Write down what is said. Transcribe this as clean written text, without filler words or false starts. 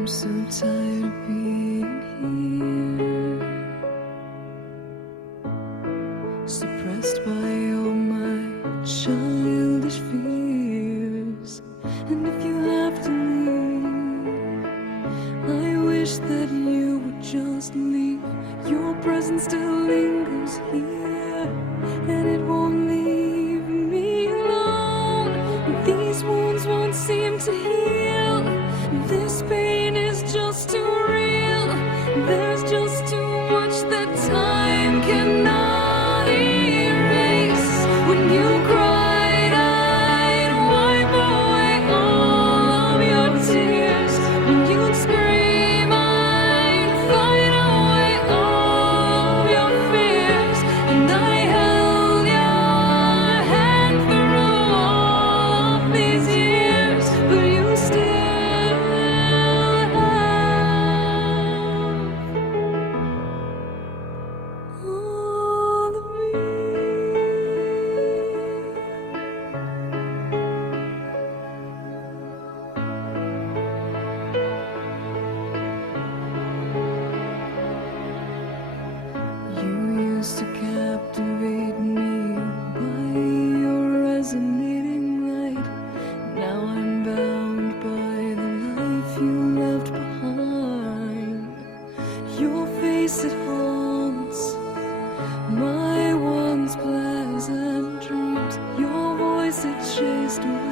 I'm so tired of being here, suppressed by all my childish fears. And if you have to leave, I wish that you would just leave. Your presence still lingers here, and it won't leave me alone. These wounds won't seem to heal. This pain is just too real. There's just too much that time cannot erase. When you cried, I'd wipe away all of your tears. When you'd scream, I'd fight away all of your fears. And I held your hand through all of these years, but you still have all of me. You used to captivate me by your resonating light. Now I'm bound by the life you left behind. Your face, it haunts my once pleasant dreams. Your voice, it chased away